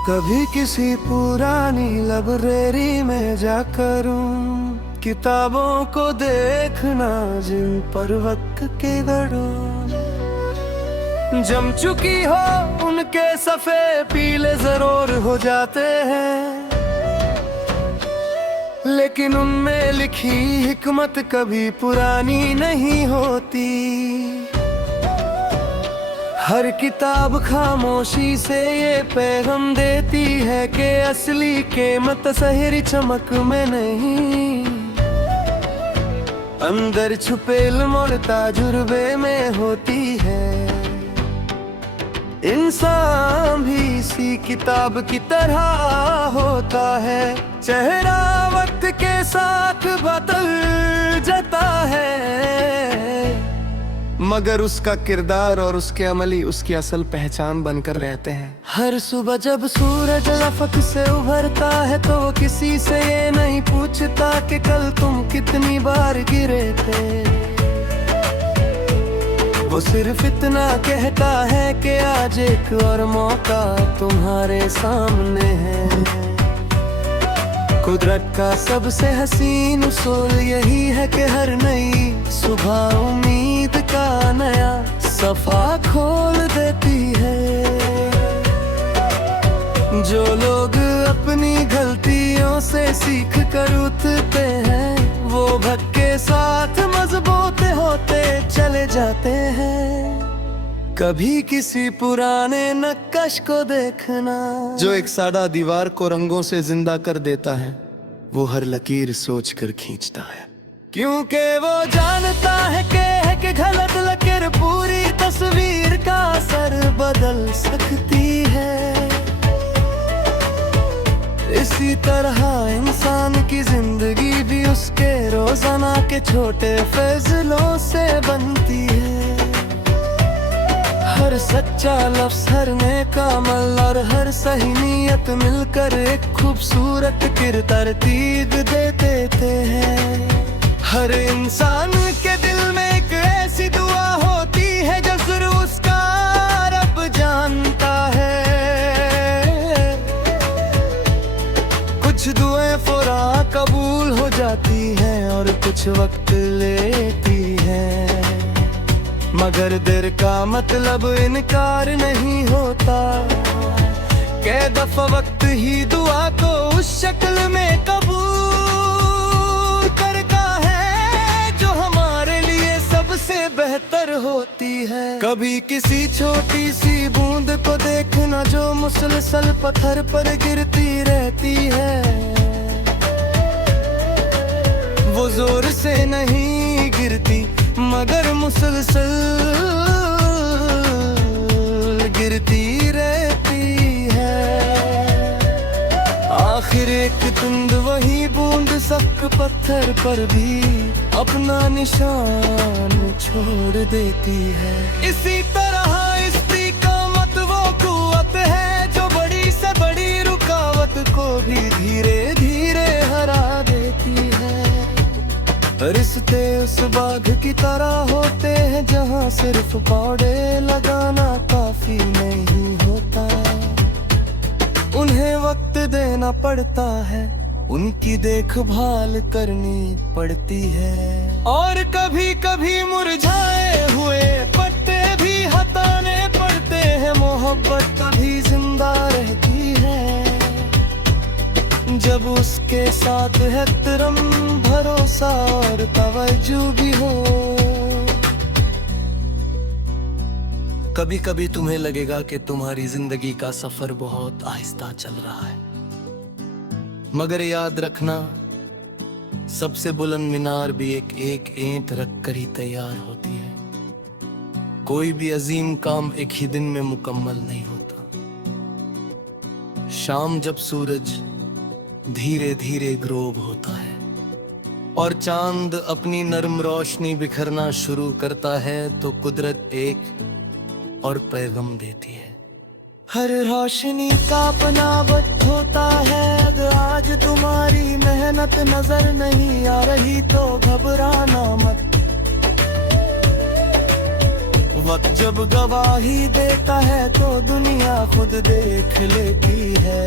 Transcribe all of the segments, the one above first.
कभी किसी पुरानी लाइब्रेरी में जाकर किताबों को देखना जिन पर वक्त के गढ़ों जम चुकी हो उनके सफ़े पीले जरूर हो जाते हैं, लेकिन उनमें लिखी हिकमत कभी पुरानी नहीं होती। हर किताब खामोशी से ये पैगाम देती है कि असली कीमत सहरी चमक में नहीं, अंदर छुपे इल्म तजुर्बे में होती है। इंसान भी इसी किताब की तरह होता है, चेहरा वक्त के साथ बदल जाता है, मगर उसका किरदार और उसके अमली उसकी असल पहचान बनकर रहते हैं। हर सुबह जब सूरज अफक से उभरता है तो वो किसी से ये नहीं पूछता कि कल तुम कितनी बार गिरे थे, वो सिर्फ इतना कहता है कि आज एक और मौका तुम्हारे सामने है। कुदरत का सबसे हसीन उसूल यही है कि हर नई सुबह उम्मीद का नया सफा खोल देती है। जो लोग अपनी गलतियों से सीख कर उठते हैं वो भक्त के साथ मजबूत होते चले जाते हैं। कभी किसी पुराने नक्काश को देखना जो एक सादा दीवार को रंगों से जिंदा कर देता है, वो हर लकीर सोच कर खींचता है, क्योंकि वो जानता है कि गलत लकीर पूरी तस्वीर का असर बदल सकती है। इसी तरह इंसान की जिंदगी भी उसके रोजाना के छोटे फैसलों से बनती है। हर सच्चा लफ्ज़, हर नेक अमल और हर सही नीयत मिलकर एक खूबसूरत तरतीब दे देते हैं। हर इंसान के दिल में एक ऐसी दुआ होती है जो सिर्फ उसका रब जानता है। कुछ दुआएं फौरा कबूल हो जाती हैं और कुछ वक्त लेती हैं, मगर देर का मतलब इनकार नहीं होता। कै दफा वक्त ही दुआ को उस शक्ल में कबूल करता है जो हमारे लिए सबसे बेहतर होती है। कभी किसी छोटी सी बूंद को देखना जो मुसलसल पत्थर पर गिरती रहती है, वो जोर से नहीं गिरती मगर मुसलसल गिरती रहती है। आखिर एक बूंद वही बूंद सख्त पत्थर पर भी अपना निशान छोड़ देती है। इसी तरह इस्तिकामत वो कुव्वत है जो बड़ी से बड़ी रुकावत को भी धीरे धीरे हरा देती है। रिश्ते उस बाग की तरह होते हैं जहाँ सिर्फ पौधे लगाना काफी नहीं होता, उन्हें वक्त देना पड़ता है, उनकी देखभाल करनी पड़ती है। और कभी कभी मुरझाए हुए पत्ते भी हटाने पड़ते हैं, मोहब्बत कभी जिंदा रहती है जब उसके साथ है एहतराम, भरोसा और तवज्जो भी हो। कभी कभी तुम्हें लगेगा कि तुम्हारी जिंदगी का सफर बहुत आहिस्ता चल रहा है, मगर याद रखना सबसे बुलंद मीनार भी एक ईंट रख कर ही तैयार होती है। कोई भी अजीम काम एक ही दिन में मुकम्मल नहीं होता। शाम जब सूरज धीरे धीरे ग्रोब होता है और चांद अपनी नर्म रोशनी बिखरना शुरू करता है तो कुदरत एक और पैगाम देती है। हर रोशनी का अपना वक्त होता है, अगर आज तुम्हारी मेहनत नजर नहीं आ रही तो घबराना मत, वक्त जब गवाही देता है तो दुनिया खुद देख लेती है।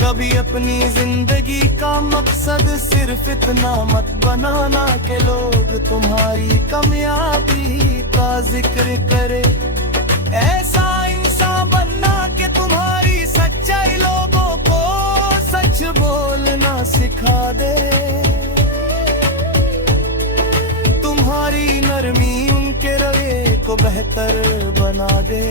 कभी अपनी जिंदगी का मकसद सिर्फ इतना मत बनाना कि लोग तुम्हारी कामयाबी का जिक्र करे। ऐसा इंसान बनना कि तुम्हारी सच्चाई लोगों को सच बोलना सिखा दे। तुम्हारी नरमी उनके रवैये को बेहतर बना दे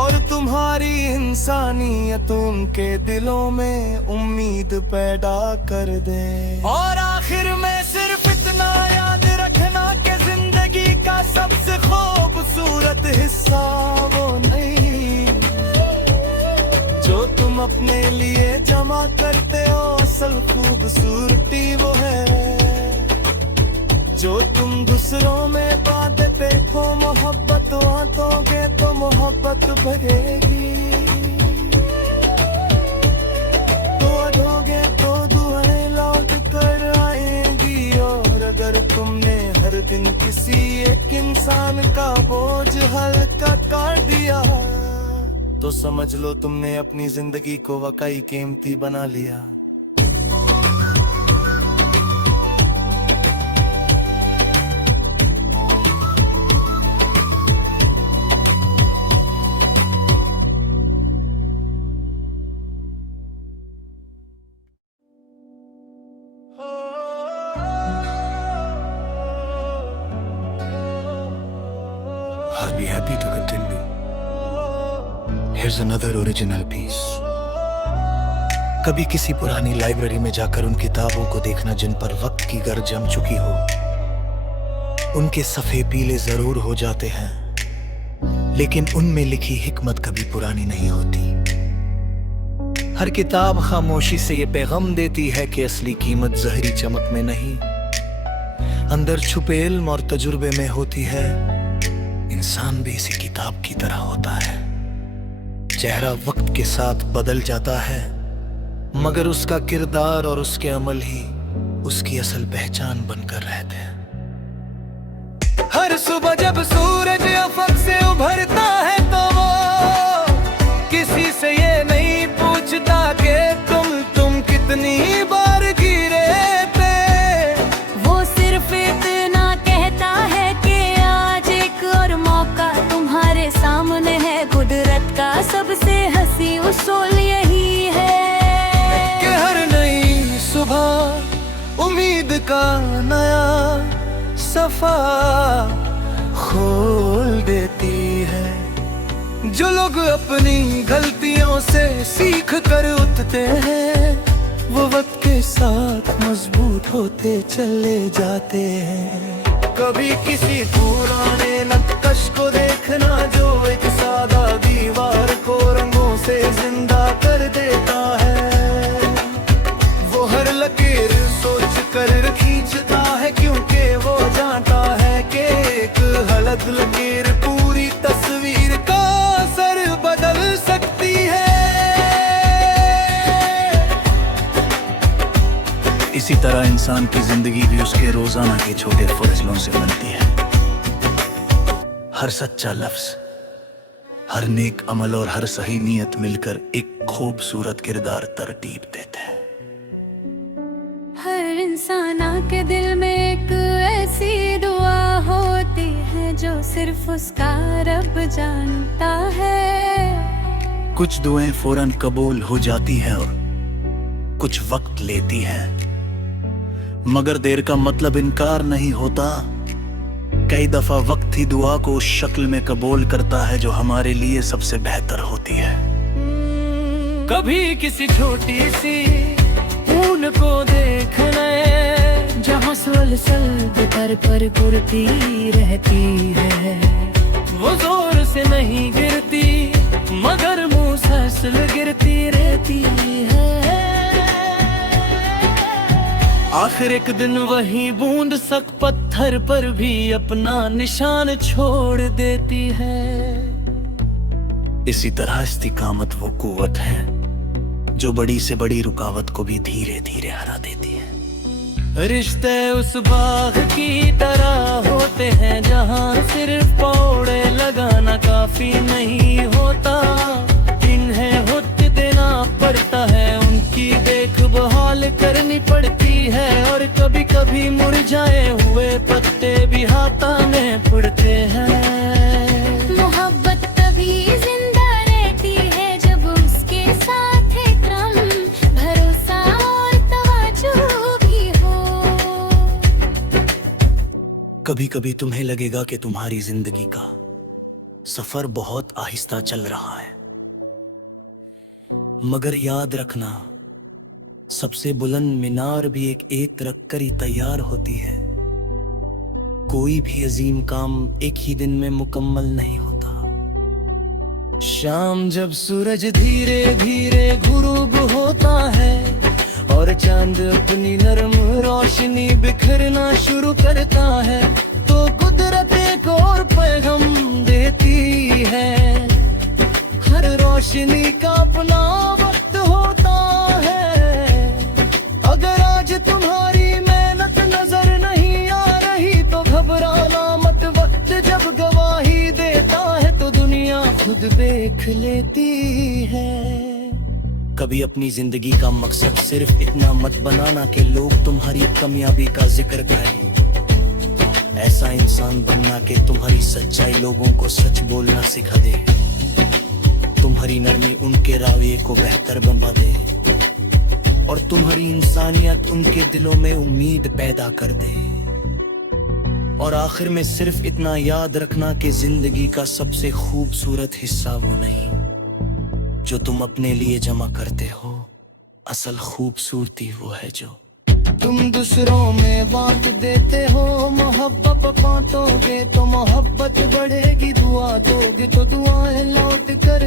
और तुम्हारी इंसानियत उनके दिलों में उम्मीद पैदा कर दे। और आखिर में सिर्फ इतना याद रखना कि जिंदगी का सबसे खूबसूरत हिस्सा वो नहीं जो तुम अपने लिए जमा करते हो, असल खूबसूरती वो है जो तुम दूसरों में बांटते हो। मोहब्बत बांटोगे तो मोहब्बत बढ़ेगी, दुआ दोगे तो दुआएं लौट कर आएंगी। और अगर तुमने हर दिन किसी एक इंसान का बोझ हल्का कर दिया तो समझ लो तुमने अपनी जिंदगी को वाकई कीमती बना लिया। I'll be happy to continue. Here's another original piece. कभी किसी पुरानी लाइब्रेरी में जाकर उन किताबों को देखना जिन पर वक्त की गर्ज जम चुकी हो। उनके सफ़े पीले जरूर हो जाते हैं लेकिन उनमें लिखी हिकमत कभी पुरानी नहीं होती। हर किताब खामोशी से ये पैगाम देती है कि असली कीमत ज़हरी चमक में नहीं, अंदर छुपे इल्म और तजुर्बे में होती है। इंसान भी इसी किताब की तरह होता है, चेहरा वक्त के साथ बदल जाता है मगर उसका किरदार और उसके अमल ही उसकी असल पहचान बनकर रहते हैं। हर सुबह जब सूरज अफक से उभरता है तो वो किसी से ये नहीं पूछता कि तुम कितनी बार गिरे थे। वो सिर्फ इतना कहता है कि आज एक और मौका तुम्हारे सामने है। कुदरत का सबसे हंसी उसूल यही है कि हर नई सुबह उम्मीद का नया सफा खोल देती है। जो लोग अपनी गलतियों से सीख कर उठते हैं वो वक्त के साथ मजबूत होते चले जाते हैं। कभी किसी पुराने नक्काश को देखना जो एक सादा दीवार को रंगों से जिंदा कर देता है। वो हर लकीर सोच कर खींचता है क्योंकि वो जानता है कि एक गलत लकीर पूरी तस्वीर का असर बदल सकती है। इसी तरह इंसान की जिंदगी भी उसके रोजाना के छोटे फैसलों से बनती है। हर सच्चा लफ्ज, हर नेक अमल और हर सही नीयत मिलकर एक खूबसूरत किरदार तरतीब देते हैं। हर इंसान के दिल में एक ऐसी दुआ होती है जो सिर्फ उसका रब जानता है। कुछ दुआएं फौरन कबूल हो जाती हैं और कुछ वक्त लेती हैं मगर देर का मतलब इनकार नहीं होता। कई दफा वक्त ही दुआ को उस शक्ल में कबूल करता है जो हमारे लिए सबसे बेहतर होती है। कभी किसी छोटी सी ऊन को देखना है जहाँ सुलसल बितर पर गुरती रहती है। वो जोर से नहीं गिरती मगर मुसलसल गिरती रहती है। आखिर एक दिन वही बूंद सक पत्थर पर भी अपना निशान छोड़ देती है। इसी तरह इस्तिकामत वो कुव्वत है जो बड़ी से बड़ी रुकावट को भी धीरे धीरे हरा देती है। रिश्ते उस बाग की तरह होते हैं जहाँ सिर्फ पौड़े लगाना काफी नहीं होता। इन्हें वक्त देना पड़ता है, उनकी देखभाल करनी पड़ती है, और कभी कभी मुरझाए हुए पत्ते भी हाथाने पड़ते हैं। मोहब्बत तभी जिंदा रहती है जब उसके साथ है क्रम, भरोसा और तवज्जो भी हो। कभी कभी तुम्हें लगेगा कि तुम्हारी जिंदगी का सफर बहुत आहिस्ता चल रहा है, मगर याद रखना, सबसे बुलंद मीनार भी एक ईंट रखकर ही तैयार होती है। कोई भी अजीम काम एक ही दिन में मुकम्मल नहीं होता। शाम जब सूरज धीरे धीरे गुरूब होता है और चांद अपनी नरम रोशनी बिखरना शुरू करता है, तो कुदरत एक और पैगाम देती है। हर रोशनी का अपना वक्त होता है। अगर आज तुम्हारी मेहनत नजर नहीं आ रही तो घबराना मत, वक्त जब गवाही देता है तो दुनिया खुद देख लेती है। कभी अपनी जिंदगी का मकसद सिर्फ इतना मत बनाना कि लोग तुम्हारी कामयाबी का जिक्र करें। ऐसा इंसान बनना कि तुम्हारी सच्चाई लोगों को सच बोलना सिखा दे, तुम्हारी नरमी उनके रवैये को बेहतर बना दे, और तुम्हारी इंसानियत उनके दिलों में उम्मीद पैदा कर दे। और आखिर में सिर्फ इतना याद रखना कि जिंदगी का सबसे खूबसूरत हिस्सा वो नहीं जो तुम अपने लिए जमा करते हो, असल खूबसूरती वो है जो तुम दूसरों में बांट देते हो। मोहब्बत बांटोगे तो मोहब्बत बढ़ेगी, दुआ दोगे तो दुआएं लौट कर